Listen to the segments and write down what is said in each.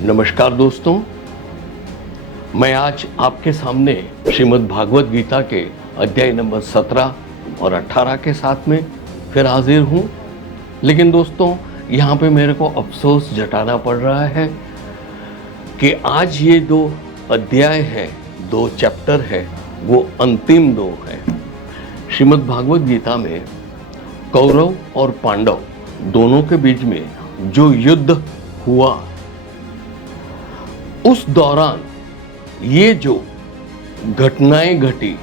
नमस्कार दोस्तों, मैं आज आपके सामने श्रीमद् भागवत गीता के अध्याय नंबर 17 और 18 के साथ में फिर हाजिर हूँ। लेकिन दोस्तों, यहाँ पे मेरे को अफसोस जताना पड़ रहा है कि आज ये दो अध्याय है, दो चैप्टर है, वो अंतिम दो है। श्रीमद् भागवत गीता में कौरव और पांडव दोनों के बीच में जो युद्ध हुआ, उस दौरान ये जो घटनाएं घटी,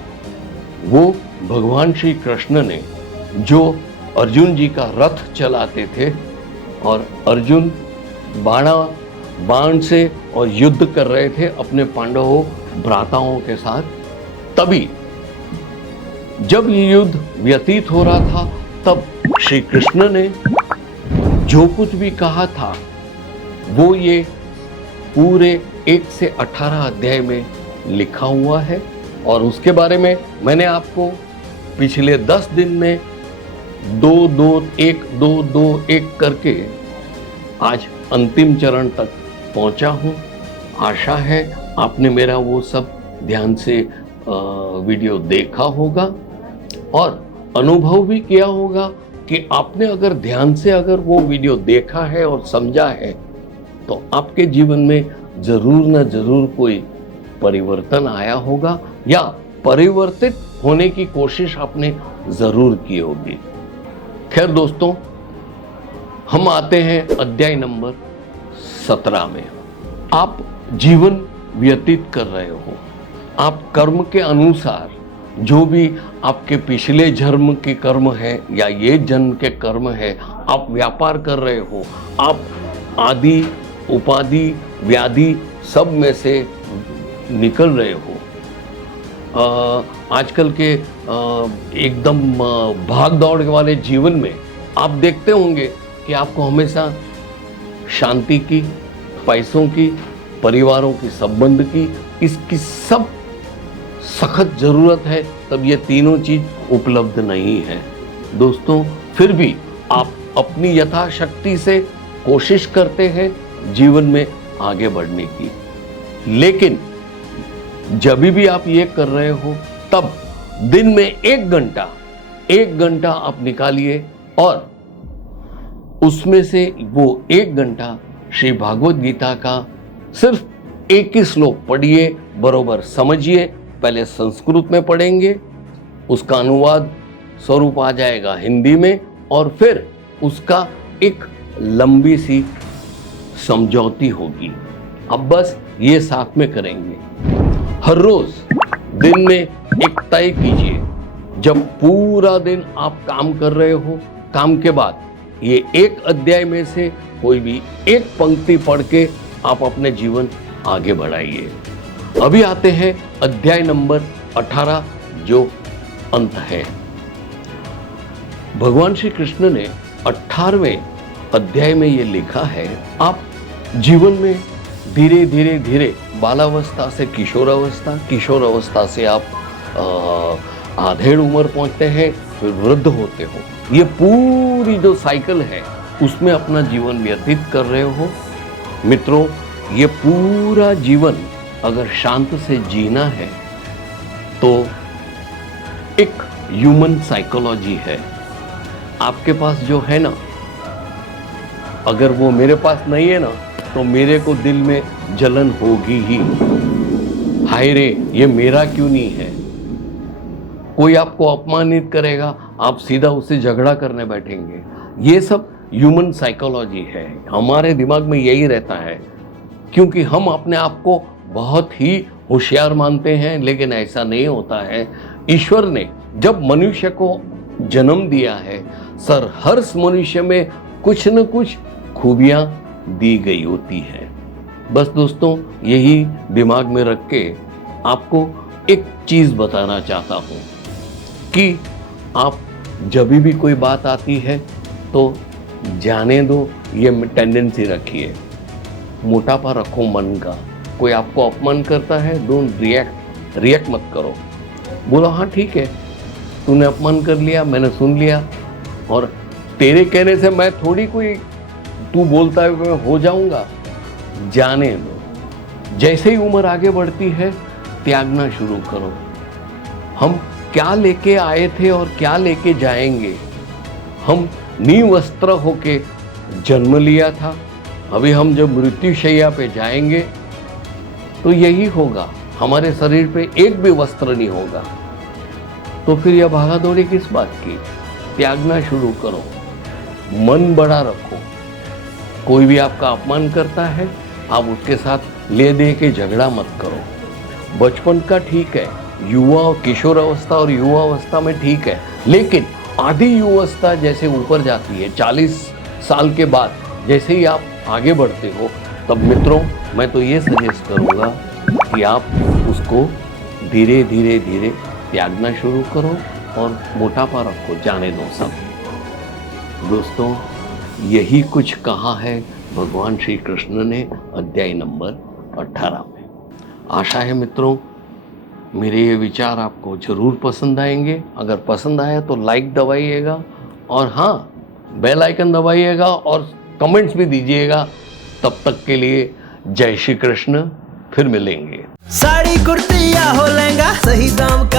वो भगवान श्री कृष्ण ने जो अर्जुन जी का रथ चलाते थे और अर्जुन बाण से और युद्ध कर रहे थे अपने पांडवों भ्राताओं के साथ, तभी जब ये युद्ध व्यतीत हो रहा था, तब श्री कृष्ण ने जो कुछ भी कहा था वो ये पूरे 1 से 18 अध्याय में लिखा हुआ है। और उसके बारे में मैंने आपको पिछले 10 दिन में 2-2-1 2-2-1 करके आज अंतिम चरण तक पहुंचा हूं। आशा है आपने मेरा वो सब ध्यान से वीडियो देखा होगा और अनुभव भी किया होगा कि आपने अगर ध्यान से अगर वो वीडियो देखा है और समझा है तो आपके जीवन में जरूर न जरूर कोई परिवर्तन आया होगा या परिवर्तित होने की कोशिश आपने जरूर की होगी। खैर दोस्तों, हम आते हैं अध्याय नंबर 17 में। आप जीवन व्यतीत कर रहे हो, आप कर्म के अनुसार जो भी आपके पिछले जन्म के कर्म है या ये जन्म के कर्म है, आप व्यापार कर रहे हो, आप आदि उपाधि व्याधि सब में से निकल रहे हो। आजकल के एकदम भाग दौड़ वाले जीवन में आप देखते होंगे कि आपको हमेशा शांति की, पैसों की, परिवारों की संबंध की, इसकी सब सख्त जरूरत है, तब ये तीनों चीज उपलब्ध नहीं है। दोस्तों, फिर भी आप अपनी यथाशक्ति से कोशिश करते हैं जीवन में आगे बढ़ने की। लेकिन जब भी आप ये कर रहे हो, तब दिन में 1 घंटा आप निकालिए और उसमें से वो 1 घंटा श्री भागवत गीता का सिर्फ एक ही श्लोक पढ़िए, बरोबर समझिए। पहले संस्कृत में पढ़ेंगे, उसका अनुवाद स्वरूप आ जाएगा हिंदी में, और फिर उसका एक लंबी सी समझौती होगी। अब बस ये साथ में करेंगे। हर रोज दिन में एक तय कीजिए, जब पूरा दिन आप काम कर रहे हो, काम के बाद ये एक अध्याय में से कोई भी एक पंक्ति पढ़ के आप अपने जीवन आगे बढ़ाइए। अभी आते हैं अध्याय नंबर 18 जो अंत है। भगवान श्री कृष्ण ने 18वें अध्याय में ये लिखा है, आप जीवन में धीरे धीरे धीरे बालावस्था से किशोरावस्था, किशोरावस्था से आप आधेड़ उम्र पहुंचते हैं, फिर वृद्ध होते हो। ये पूरी जो साइकिल है उसमें अपना जीवन व्यतीत कर रहे हो। मित्रों, ये पूरा जीवन अगर शांत से जीना है तो एक ह्यूमन साइकोलॉजी है। आपके पास जो है ना, अगर वो मेरे पास नहीं है ना, तो मेरे को दिल में जलन होगी ही। हाय रे, ये मेरा क्यों नहीं है। कोई आपको अपमानित करेगा, आप सीधा उससे झगड़ा करने बैठेंगे। ये सब ह्यूमन साइकोलॉजी है, हमारे दिमाग में यही रहता है, क्योंकि हम अपने आप को बहुत ही होशियार मानते हैं, लेकिन ऐसा नहीं होता है। ईश्वर ने जब मनुष्य को जन्म दिया है, हर मनुष्य में कुछ न कुछ खूबियां दी गई होती है। बस दोस्तों, यही दिमाग में रख के आपको एक चीज बताना चाहता हूं कि आप जब भी कोई बात आती है तो जाने दो, ये टेंडेंसी रखिए, मोटापा रखो मन का। कोई आपको अपमान करता है, डोंट रिएक्ट मत करो। बोलो हाँ ठीक है, तूने अपमान कर लिया, मैंने सुन लिया, और तेरे कहने से मैं थोड़ी कोई तू बोलता है मैं हो जाऊंगा। जाने दो। जैसे ही उम्र आगे बढ़ती है, त्यागना शुरू करो। हम क्या लेके आए थे और क्या लेके जाएंगे? हम निवस्त्र होके जन्म लिया था, अभी हम जब मृत्युशैया पे जाएंगे तो यही होगा, हमारे शरीर पे एक भी वस्त्र नहीं होगा। तो फिर यह भागा दौड़ी किस बात की? त्यागना शुरू करो, मन बड़ा रखो। कोई भी आपका अपमान करता है, आप उसके साथ ले दे के झगड़ा मत करो। बचपन का ठीक है, युवा और किशोर अवस्था और युवा अवस्था में ठीक है, लेकिन आधी युवावस्था जैसे ऊपर जाती है, 40 साल के बाद जैसे ही आप आगे बढ़ते हो, तब मित्रों मैं तो ये सजेस्ट करूँगा कि आप उसको धीरे धीरे धीरे त्यागना शुरू करो और मोटापा रखो, जाने दो सब। दोस्तों, यही कुछ कहा है भगवान श्री कृष्ण ने अध्याय नंबर 18 में। आशा है मित्रों मेरे ये विचार आपको जरूर पसंद आएंगे। अगर पसंद आया तो लाइक दबाइएगा और हाँ, बेल आइकन दबाइएगा और कमेंट्स भी दीजिएगा। तब तक के लिए जय श्री कृष्ण, फिर मिलेंगे। साड़ी कुर्ती या हो लहंगा, सही दाम का